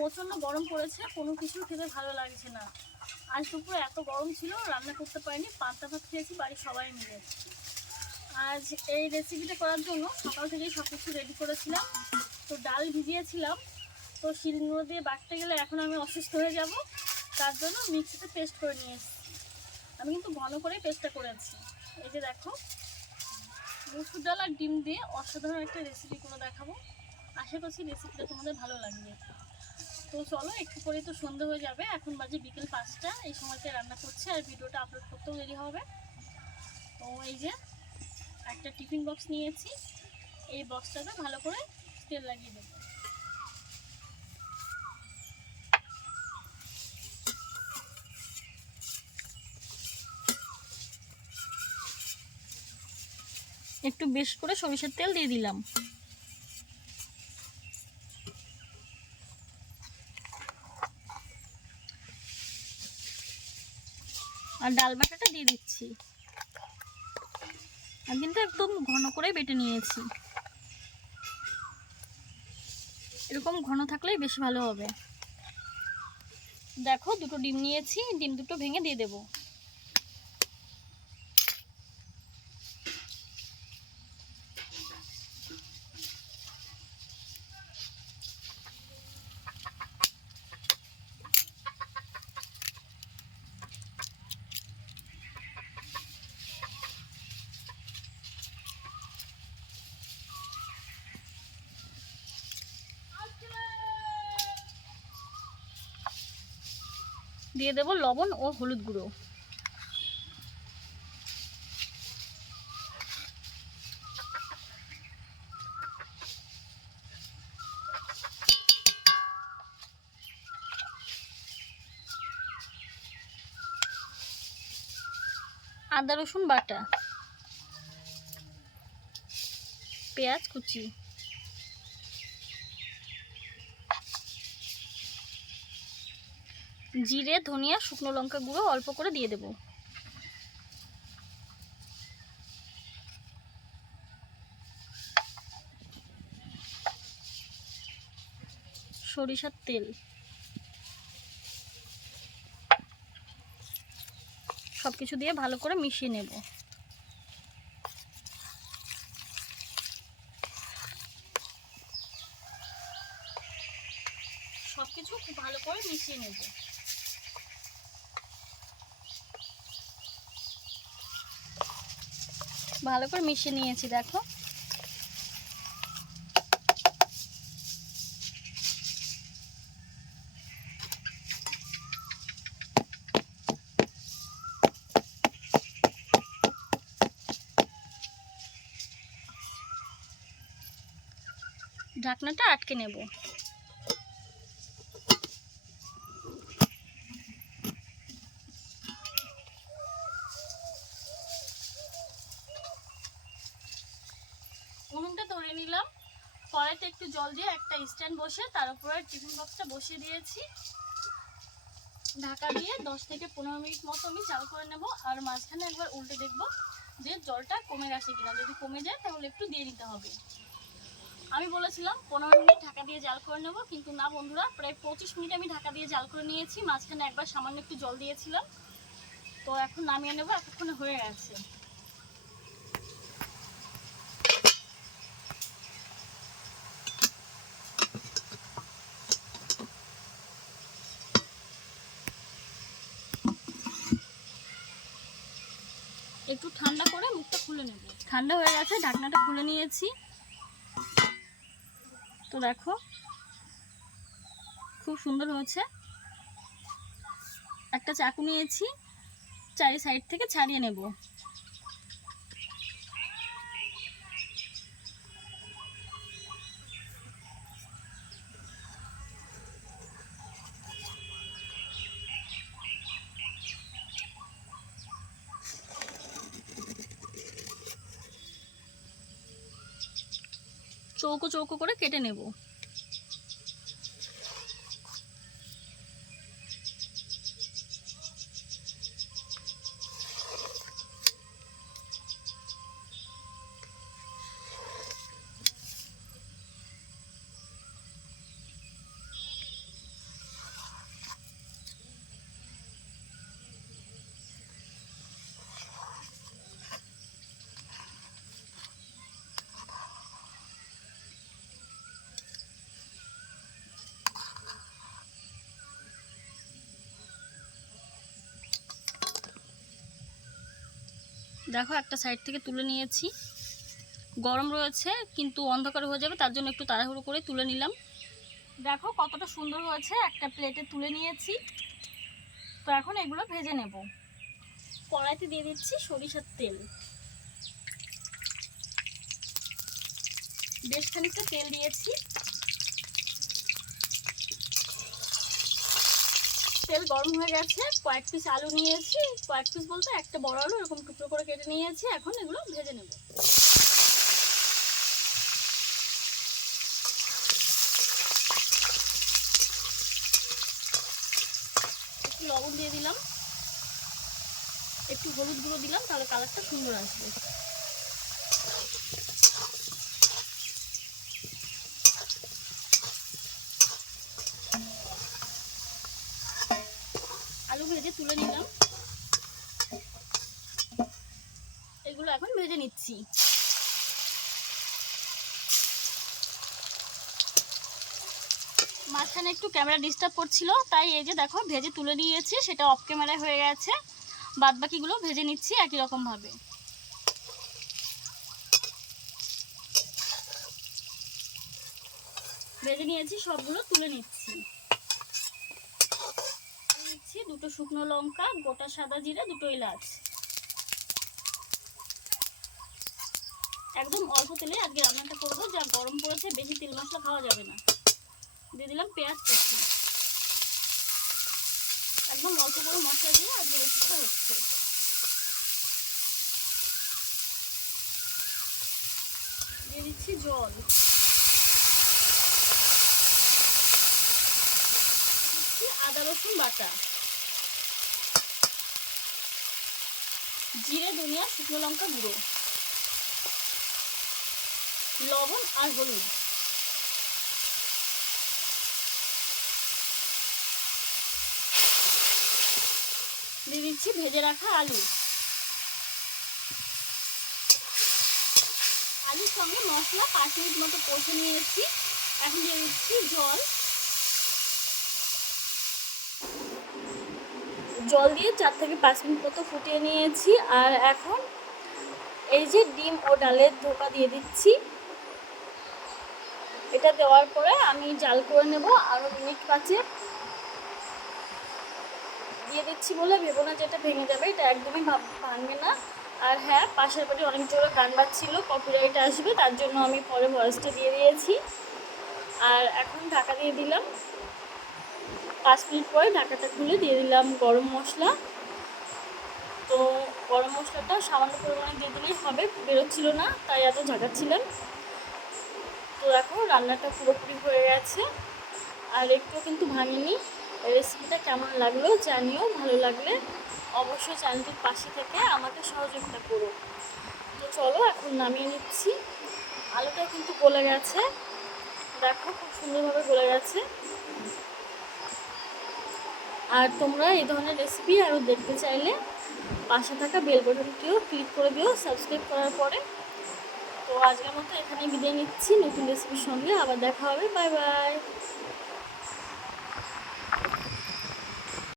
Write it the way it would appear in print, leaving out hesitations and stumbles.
প্রচণ্ড গরম পড়েছে, কোনো কিছু খেতে ভালো লাগছে না। আজ দুপুরে এত গরম ছিল, রান্না করতে পারিনি, পান্তা ভাত খেয়েছি বাড়ির সবাই মিলে। আজ এই রেসিপিটা করার জন্য সকাল থেকেই সব কিছু রেডি করেছিলাম। তো ডাল ভিজিয়েছিলাম, তো শিলনোড়া দিয়ে বাটতে গেলে এখন আমি অসুস্থ হয়ে যাব, তার জন্য মিক্সিতে পেস্ট করে নিয়ে এসেছি। আমি কিন্তু ঘন করেই পেস্টটা করেছি। এই যে দেখো, মসুর ডাল আর ডিম দিয়ে অসাধারণ একটা রেসিপি করে দেখাবো। আশা করছি রেসিপিটা তোমাদের ভালো লাগবে। তো চলো, একটু পরেই তো সন্ধ্যা হয়ে যাবে, এখন বাজে বিকেল 5টা। এই সময়তে রান্না করছি আর ভিডিওটা আপলোড করতেও দেরি হবে। তো এই যে একটা টিফিন বক্স নিয়েছি, এই বক্সটাতে ভালো করে তেল লাগিয়ে দেবো। একটু বেশ করে সরিষার তেল দিয়ে দিলাম। আর ডাল বাটাটা দিয়ে দিচ্ছি। আমি কিন্তু একদম ঘন করে বেটে নিয়েছি, এরকম ঘন থাকলেই বেশি ভালো হবে। দেখো, দুটো ডিম নিয়েছি, ডিম দুটো ভেঙে দিয়ে দেবো। দিয়ে দেবো লবণ ও হলুদ গুঁড়ো। আদা রসুন বাটা, পেঁয়াজ কুচি, জিরে ধনিয়া শুকনো লঙ্কা গুঁড়ো অল্প করে দিয়ে দেব। সরিষার তেল, সবকিছু দিয়ে ভালো করে মিশিয়ে নেব। সবকিছু খুব ভালো করে মিশিয়ে নেব। ভালো করে মিশিয়ে নিয়েছি, দেখো। ঢাকনাটা আটকে নেব। উনুনটা ধরে নিলাম, কড়াইতে একটু জল দিয়ে একটা স্ট্যান্ড বসে তার উপরে টিফিন বক্সটা বসিয়ে দিয়েছি। ঢাকা দিয়ে 10 থেকে 15 মিনিট মতো আমি চাল করে নেব, আর মাঝখানে একবার উল্টে দেখব যে জলটা কমে গেছে কিনা। যদি কমে যায় তাহলে একটু দিয়ে দিতে হবে। আমি বলেছিলাম 15 মিনিট ঢাকা দিয়ে জাল করে নেব, কিন্তু না বন্ধুরা, প্রায় 25 মিনিট আমি ঢাকা দিয়ে জাল করে নিয়েছি। মাঝখানে একবার সামান্য একটু জল দিয়েছিলাম। তো এখন নামিয়ে নেব, এতক্ষণে হয়ে গেছে। একটু ঠান্ডা করে মুখটা খুলে নেব। ঠান্ডা হয়ে গেছে, ঢাকনাটা খুলে নিয়েছি। তো দেখো, খুব সুন্দর হয়েছে। একটা চাকু নিয়েছি, চারি সাইড থেকে ছাড়িয়ে নেব। চৌকো চৌকো করে কেটে নেব। দেখো একটা সাইড থেকে তুলে নিয়েছি, গরম রয়েছে কিন্তু অন্ধকার হয়ে যাবে, তার জন্য একটু তাড়াহুড়ো করে তুলে নিলাম। দেখো কতটা সুন্দর হয়েছে, একটা প্লেটে তুলে নিয়েছি। তো এখন এগুলো ভেজে নেব। কড়াইতে দিয়ে দিচ্ছি সরিষার তেল। বেশ খানিকটা তেল দিয়েছি। তেল গরম হয়ে গেছে, কয়েক পিস আলু নিয়েছি, কয়েক পিস বলতে একটা বড় আলু এরকম টুকরো করে কেটে নিয়েছি। এখন এগুলো ভেজে নেব। একটু লবণ দিয়ে দিলাম, একটু হলুদ গুঁড়ো দিলাম, তাহলে কালারটা সুন্দর আসবে। আলু ভেজে তুলে নিলাম, এগুলো এখন ভেজে নিচ্ছি। মাঝখানে একটু ক্যামেরা ডিস্টার্ব করছিল, তাই এই যে দেখো ভেজে তুলে নিয়েছি, সেটা অফ ক্যামেরায় হয়ে গেছে। বাদ বাকিগুলো ভেজে নিচ্ছি একই রকম ভাবে। ভেজে নিয়েছি, সবগুলো তুলে নিচ্ছি। নিচ্ছি দুটো শুকনো লঙ্কা, গোটা সাদা জিরে, দুটো এলাচ। একদম অল্প তেলে আজকে রান্নাটা করবো, যা গরম পড়েছে বেশি তেল মশলা খাওয়া যাবে না। দিয়ে দিলাম পেঁয়াজ কুচি। একদম অল্প করে মশলা দিয়ে আজকে রেসিপিটা হচ্ছে। দিয়ে দিচ্ছি জল, দিচ্ছি আদা রসুন বাটা, জিরে ধনিয়া শুকনো লঙ্কা গুঁড়ো, লবণ আর হলুদ। দিয়ে দিচ্ছি ভেজে রাখা আলু। আলুর সঙ্গে মশলা 5 মিনিট মতো কষে নিয়েছি। এখন দিয়ে দিচ্ছি জল। জল দিয়ে 4 থেকে 5 মিনিট মতো ফুটিয়ে নিয়েছি। আর এখন এই যে ডিম ও ডালের ধোকা দিয়ে দিচ্ছি। এটা দেওয়ার পরে আমি জাল করে নেব আরও মিনিট 5। দিয়ে দিচ্ছি বলে ভেবো না যে এটা ভেঙে যাবে, এটা একদমই ভাঙবে না। আর হ্যাঁ, পাশের বাড়ি অনেক জোরে গান বাজছিল, কপিরাইট আসবে, তার জন্য আমি পরে ভয়েসটা দিয়ে দিয়েছি। আর এখন ঢাকা দিয়ে দিলাম। 5 মিনিট পরে ঢাকাটা খুলে দিয়ে দিলাম গরম মশলা। তো গরম মশলাটা সামান্য পরিমাণে দিয়ে দিলেই হবে, বেরোচ্ছিল না তাই এত ঝাঁকাচ্ছিলাম। তো দেখো রান্নাটা পুরোপুরি হয়ে গেছে, আর একটুও কিন্তু ভাঙিনি। রেসিপিটা কেমন লাগলো জানিও, ভালো লাগলে অবশ্যই চ্যানেলটির পাশে থেকে আমাকে সহযোগিতা করো। তো চলো এখন নামিয়ে নিচ্ছি। আলুটা কিন্তু গলে গেছে, দেখো খুব সুন্দরভাবে গলে গেছে। আর তোমরা এই ধরনের রেসিপি আরও দেখতে চাইলে পাশে থাকা বেল বাটনটিও ক্লিক করে দিও সাবস্ক্রাইব করার পরে। তো আজকের মতো এখানেই বিদায় নিচ্ছি, নতুন রেসিপির সঙ্গে আবার দেখা হবে। Bye bye.